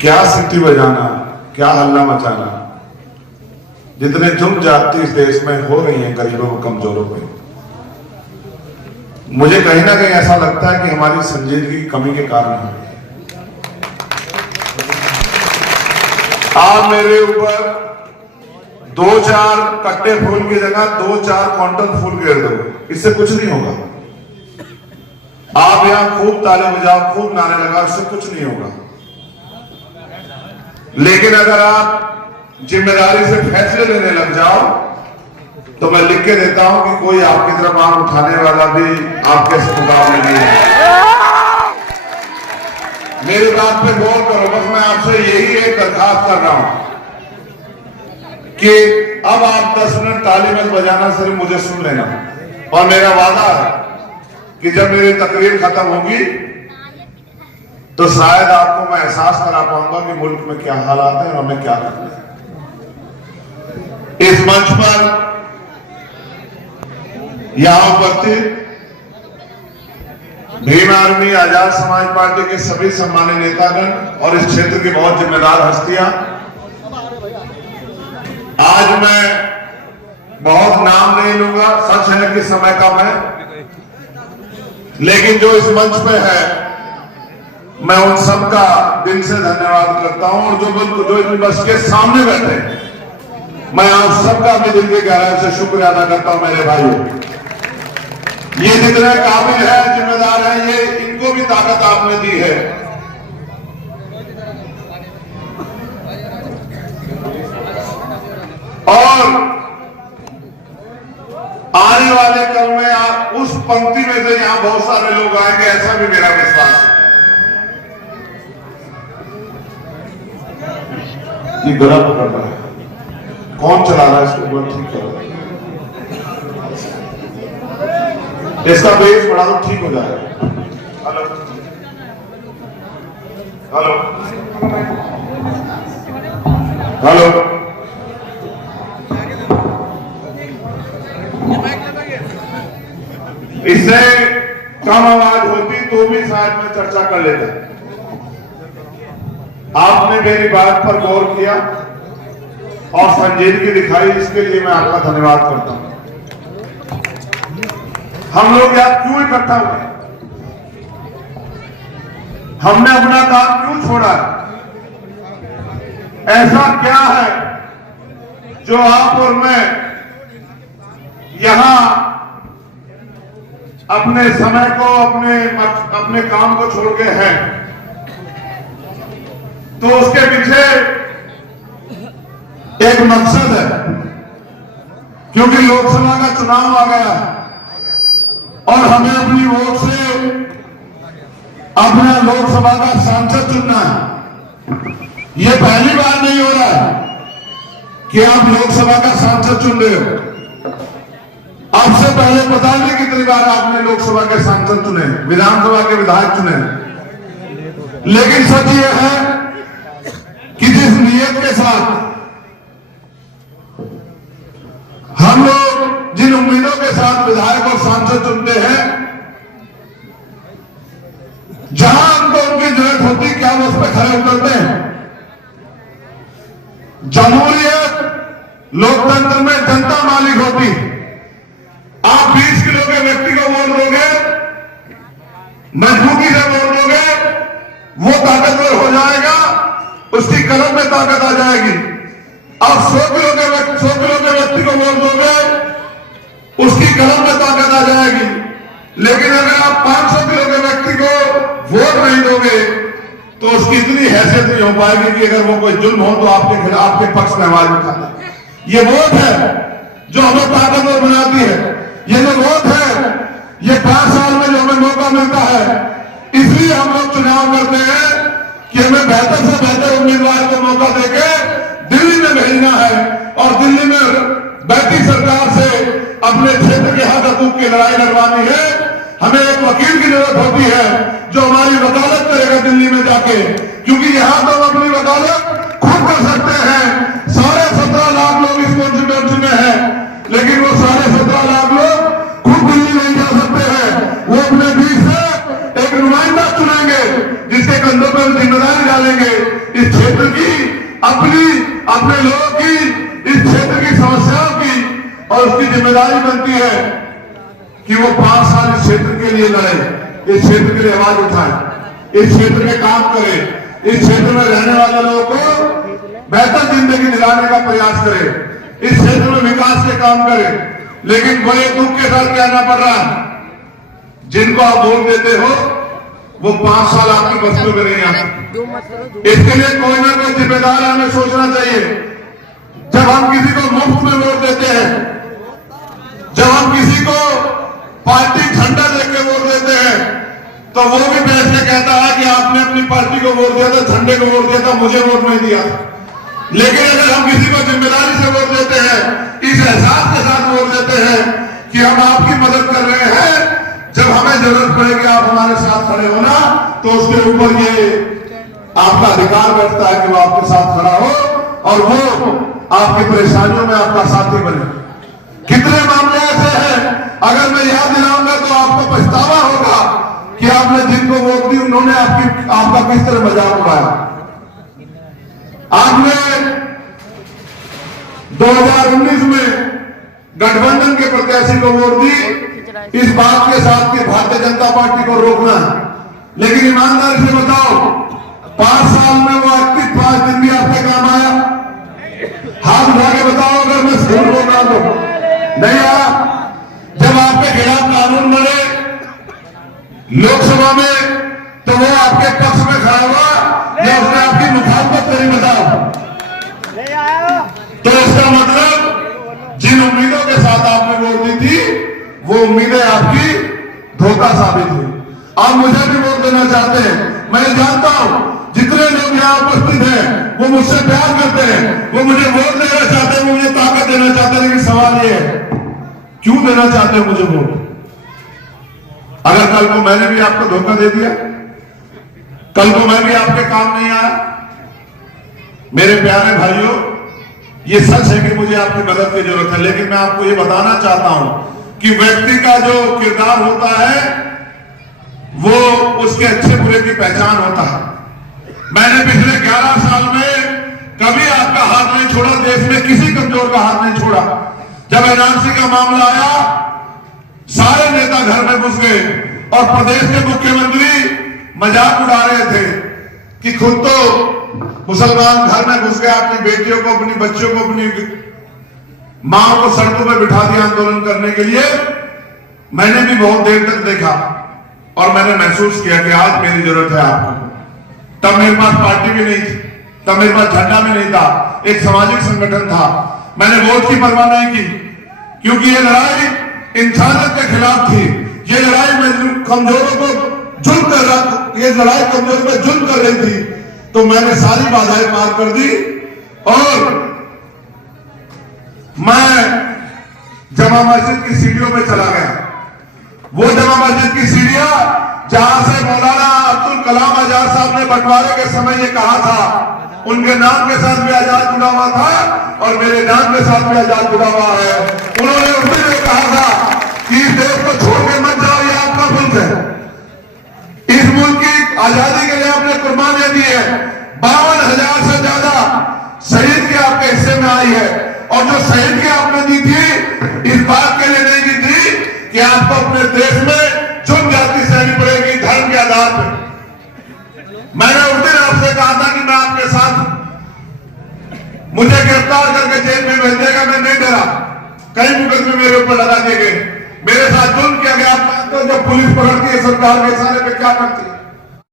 क्या सीटी बजाना, क्या हल्ला मचाना। जितने जुर्म ज्यादती इस देश में हो रही हैं गरीबों और कमजोरों पे, मुझे कहीं ना कहीं ऐसा लगता है कि हमारी संजीदगी की कमी के कारण है। आप मेरे ऊपर 2-4 कट्टे फूल की जगह 2-4 क्विंटल फूल गिर दो, इससे कुछ नहीं होगा। आप यहां खूब ताले बजाओ, खूब नारे लगाओ, इससे कुछ नहीं होगा। लेकिन अगर आप जिम्मेदारी से फैसले लेने लग जाओ तो मैं लिख के देता हूं कि कोई आपकी तरफ आंख उठाने वाला भी आपके मुकाबले नहीं है। मेरी बात पे गौर करो। बस मैं आपसे यही एक दरखास्त कर रहा हूं कि अब आप 10 मिनट ताली मत बजाना, सिर्फ मुझे सुन लेना। और मेरा वादा है कि जब मेरी तकरीर खत्म होगी तो शायद आपको मैं एहसास करा पाऊंगा कि मुल्क में क्या हालात हैं और हमें क्या करना है। इस मंच पर यहां उपस्थित भीम आर्मी आजाद समाज पार्टी के सभी सम्मानित नेतागण और इस क्षेत्र की बहुत जिम्मेदार हस्तियां, आज मैं बहुत नाम नहीं लूंगा, सच है कि समय कम है, लेकिन जो इस मंच पे है मैं उन सबका दिल से धन्यवाद करता हूं। और जो इस बस के सामने बैठे, मैं आप सबका भी दिल की गहराई से शुक्रिया अदा करता हूं। मेरे भाइयों, ये जितने काबिल है, जिम्मेदार है, ये इनको भी ताकत आपने दी है। और आने वाले कल में आप उस पंक्ति में से यहां बहुत सारे लोग आएंगे, ऐसा भी मेरा विश्वास है। ये गला पकड़ रहा है, कौन चला रहा है इसको? ठीक कर रहा है, इसका बेस बढ़ा दो, ठीक हो जाएगा। हेलो हेलो हेलो, इससे कम आवाज होती तो भी शायद मैं चर्चा कर लेता। आपने मेरी बात पर गौर किया और संजीदगी दिखाई, इसके लिए मैं आपका धन्यवाद करता हूं। हम लोग यहां क्यों इकट्ठा हुए? हमने अपना काम क्यों छोड़ा? ऐसा क्या है जो आप और मैं यहां अपने समय को, अपने काम को छोड़ के हैं? तो उसके पीछे एक मकसद है, क्योंकि लोकसभा का चुनाव आ गया है और हमें अपनी वोट से अपना लोकसभा का सांसद चुनना है। यह पहली बार नहीं हो रहा है कि आप लोकसभा का सांसद चुन रहे हो। आपसे पहले पता नहीं कितनी बार आपने लोकसभा के सांसद चुने, विधानसभा के विधायक चुने, लेकिन सच यह है कि जिस नियत के साथ हम लोग, जिन उम्मीदों के साथ विधायक और सांसद चुनते हैं, जहां हमको उनकी जरूरत होती, क्या वो उस पर खड़े उतरते हैं? जमहूरियत, लोकतंत्र में जनता मालिक होती। आप 20 किलो के व्यक्ति को वोट दोगे, मजबूती से वोट दोगे, वो ताकतवर हो जाएगा, उसकी कलम में ताकत आ जाएगी। आप 100 किलो के व्यक्ति को वोट दोगे, उसकी कलम में ताकत आ जाएगी। लेकिन अगर आप 500 किलो के व्यक्ति को वोट नहीं दोगे तो उसकी इतनी हैसियत नहीं हो पाएगी कि अगर वो कोई जुल्म हो तो आपके खिलाफ, आपके पक्ष में आवाज उठाना। ये वोट है जो हमें ताकतवर बनाती है। ये जो वोट है, ये 5 साल में जो हमें मौका मिलता है, इसलिए हम लोग चुनाव करते हैं कि हमें बेहतर से बेहतर उम्मीदवार को मौका देके दिल्ली में भेजना है और दिल्ली में बैठी सरकार से अपने क्षेत्र के हक हकूक की लड़ाई लड़वानी है। हमें एक वकील की जरूरत होती है जो हमारी वकालत करेगा दिल्ली में जाके, क्योंकि यहां तो हम अपनी वकालत खुद कर सकते हैं। 17.5 लाख लोग इस कॉन्स्टिट्यूंसी में हैं, लेकिन वो 17.5 लाख लोग खुद दिल्ली नहीं जा सकते हैं। वो अपने बीच से एक नुमाइंदा चुनेंगे जिसके कंधों पर अपने लोगों की, इस क्षेत्र की समस्याओं की, और उसकी जिम्मेदारी बनती है कि वो 5 साल इस क्षेत्र के लिए लड़े, इस क्षेत्र के लिए आवाज उठाए, इस क्षेत्र में काम करे, इस क्षेत्र में रहने वाले लोगों को बेहतर जिंदगी दिलाने का प्रयास करे, इस क्षेत्र में विकास के काम करे। लेकिन बड़े दुख के साथ कहना पड़ रहा है, जिनको आप वोट देते हो वो 5 साल आपकी बस्तियों में नहीं आते। इसके लिए कोई ना कोई जिम्मेदार हमें सोचना चाहिए। जब हम किसी को मुफ्त में वोट देते हैं, जब हम किसी को पार्टी झंडा देके वोट देते हैं, तो वो भी बैठ के कहता है कि आपने अपनी पार्टी को वोट दिया था, झंडे को वोट दिया था, मुझे वोट नहीं दिया। लेकिन अगर हम किसी को जिम्मेदारी से वोट देते हैं, इस एहसास के साथ वोट देते हैं कि हम आपकी मदद कर रहे हैं, जब हमें जरूरत पड़ेगी आप हमारे साथ खड़े होना, तो उसके ऊपर ये आपका अधिकार बैठता है कि वो आपके साथ खड़ा हो और वो आपकी परेशानियों में आपका साथी बने। कितने मामले ऐसे हैं, अगर मैं याद दिलाऊंगा तो आपको पछतावा होगा कि आपने जिनको वोट दी उन्होंने आपका किस तरह मजाक उड़ाया। आपने 2019 में गठबंधन के प्रत्याशी को वोट दी इस बात के साथ कि भारतीय जनता पार्टी को रोकना है। लेकिन ईमानदारी से बताओ, 5 साल में वो 5 दिन भी आपके काम आया? हाथ उठा के बताओ अगर मैं झूठ बोल रहा हूं। नहीं आया। जब आपके खिलाफ कानून बने लोकसभा में, तो वो आपके पक्ष में खड़ा हुआ या उसने आपकी मुखालफत करी? बताओ। तो इसका मतलब जिन उम्मीदों के साथ आपने वोट दी थी, वो उम्मीदें आपकी धोखा साबित हुई। आप मुझे भी वोट देना चाहते हैं, मैं जानता हूं जितने लोग यहाँ उपस्थित हैं वो मुझसे प्यार करते हैं, वो मुझे वोट देना चाहते हैं, वो मुझे ताकत देना चाहते हैं। लेकिन सवाल ये है, क्यों देना चाहते हो मुझे वोट? अगर कल को मैंने भी आपको धोखा दे दिया, कल को मैं भी आपके काम नहीं आया? मेरे प्यारे भाइयों, ये सच है कि मुझे आपकी मदद की जरूरत है, लेकिन मैं आपको ये बताना चाहता हूं कि व्यक्ति का जो किरदार होता है वो उसके अच्छे बुरे की पहचान होता है। मैंने पिछले 11 साल में कभी आपका हाथ नहीं छोड़ा, देश में किसी कमजोर का हाथ नहीं छोड़ा। जब एनआरसी का मामला आया, सारे नेता घर में घुस गए और प्रदेश के मुख्यमंत्री मजाक उड़ा रहे थे कि खुद तो मुसलमान घर में घुस गए, अपनी बेटियों को, अपनी बच्चों को, अपनी मां को सड़कों पर बिठा दिया आंदोलन करने के लिए। मैंने भी बहुत देर तक देखा और मैंने महसूस किया कि आज मेरी जरूरत है आपको। तब मेरे पास पार्टी भी नहीं थी, तब मेरे पास झंडा भी नहीं था, एक सामाजिक संगठन था। मैंने वोट की परवाह नहीं की, क्योंकि ये लड़ाई इंसानियत के खिलाफ थी। ये लड़ाई कमजोरों को जुल्म कर रहा, ये लड़ाई कमजोरों पर जुल्म कर रही थी। तो मैंने सारी बाधाएं पार कर दी और मैं जमा मस्जिद की सीढ़ियों में चला गया। वो जमा मस्जिद की सीढ़ियां जहां से मौलाना अब्दुल कलाम आजाद साहब ने बंटवारे के समय ये कहा था, उनके नाम के साथ भी आजाद जुड़ा हुआ था और मेरे नाम के साथ भी आजाद जुड़ा हुआ है। उन्होंने उस दिन ये कहा था कि इस देश को छोड़ के मत जाओ, ये आपका मुल्क है। इस मुल्क की आजादी के लिए आपने कुर्बानियां दी है। 52,000 से ज्यादा शहीद की आपके हिस्से में आई है, और जो शहीद की आपने दी थी इस बात के लिए नहीं दी थी कि आपको अपने देश में जुर्म जाति सहनी पड़ेगी धर्म के आधार पर। मैंने उस दिन आपसे कहा था कि मैं आपके साथ, मुझे गिरफ्तार करके जेल में भेज देगा, मैं नहीं डरा। कई मुकदमे मेरे ऊपर लगा दिए गए, मेरे साथ जुल्म किया गया। तो जब पुलिस पकड़ती है सरकार के इशारे पे क्या करती है?